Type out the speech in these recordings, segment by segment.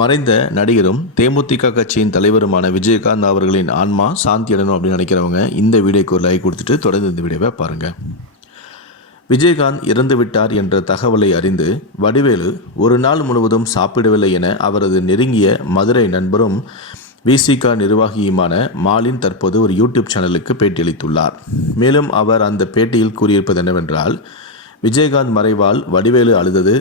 மறைந்த நடிகரும் தேமுதிக கட்சியின் தலைவருமான விஜயகாந்த் அவர்களின் ஆன்மா சாந்தி அடையணும் அப்படின்னு நினைக்கிறவங்க இந்த வீடியோக்கு ஒரு லைக் கொடுத்துட்டு தொடர்ந்து இந்த வீடியோவை பாருங்கள். விஜயகாந்த் இறந்து விட்டார் என்ற தகவலை அறிந்து வடிவேலு ஒரு நாள் முழுவதும் சாப்பிடவில்லை என அவரது நெருங்கிய மதுரை நண்பரும் விசிக நிர்வாகியுமான மாலின் தற்போது ஒரு யூடியூப் சேனலுக்கு பேட்டியளித்துள்ளார். மேலும் அவர் அந்த பேட்டியில் கூறியிருப்பது என்னவென்றால், விஜயகாந்த் மறைவால் வடிவேலு அழுதது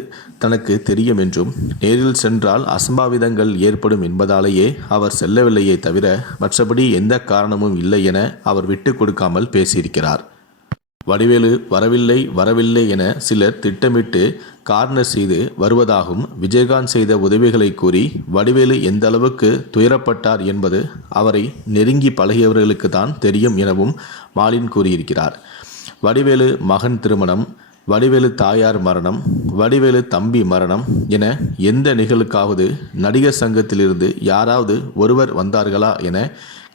தனக்கு தெரியும் என்றும், நேரில் சென்றால் அசம்பாவிதங்கள் ஏற்படும் என்பதாலேயே அவர் செல்லவில்லையே தவிர மற்றபடி எந்த காரணமும் இல்லை என அவர் விட்டு கொடுக்காமல் பேசியிருக்கிறார். வடிவேலு வரவில்லை என சிலர் திட்டமிட்டு கார்னர் செய்து வருவதாகவும், விஜயகாந்த் செய்த உதவிகளை கூறி வடிவேலு எந்த அளவுக்கு துயரப்பட்டார் என்பது அவரை நெருங்கி பழகியவர்களுக்கு தான் தெரியும் எனவும் மாலின் கூறியிருக்கிறார். வடிவேலு மகன் திருமணம், வடிவேலு தாயார் மரணம், வடிவேலு தம்பி மரணம் என எந்த நிகழ்வுக்காவது நடிகர் சங்கத்திலிருந்து யாராவது ஒருவர் வந்தார்களா என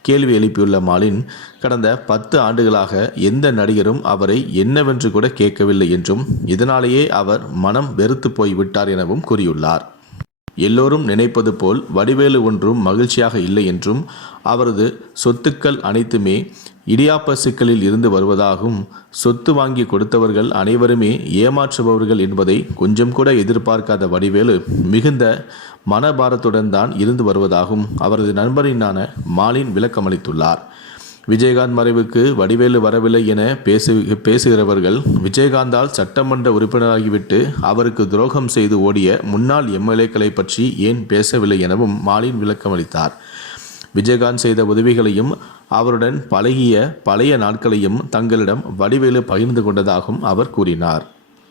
கேள்வி எழுப்பியுள்ள மாலின், கடந்த 10 ஆண்டுகளாக எந்த நடிகரும் அவரை என்னவென்று கூட கேட்கவில்லை என்றும், இதனாலேயே அவர் மனம் வெறுத்து போய் விட்டார் எனவும் கூறியுள்ளார். எல்லோரும் நினைப்பது போல் வடிவேலு ஒன்றும் மகிழ்ச்சியாக இல்லை என்றும், அவரது சொத்துக்கள் அனைத்துமே இடியாப்ப சிக்கலில் இருந்து வருவதாகவும், சொத்து வாங்கி கொடுத்தவர்கள் அனைவருமே ஏமாற்றுபவர்கள் என்பதை கொஞ்சம் கூட எதிர்பார்க்காத வடிவேலு மிகுந்த மனபாரத்துடன் தான் இருந்து வருவதாகவும் அவரது நண்பரினான மாலின் விளக்கமளித்துள்ளார். விஜயகாந்த் மறைவுக்கு வடிவேலு வரவில்லை என பேசுகிறவர்கள் விஜயகாந்தால் சட்டமன்ற உறுப்பினராகிவிட்டு அவருக்கு துரோகம் செய்து ஓடிய முன்னாள் எம்எல்ஏக்களை பற்றி ஏன் பேசவில்லை எனவும் மாலின் விளக்கமளித்தார். விஜயகாந்த் செய்த உதவிகளையும் அவருடன் பழகிய பழைய நாட்களையும் தங்களிடம் வடிவேலு பகிர்ந்து கொண்டதாகவும் அவர் கூறினார்.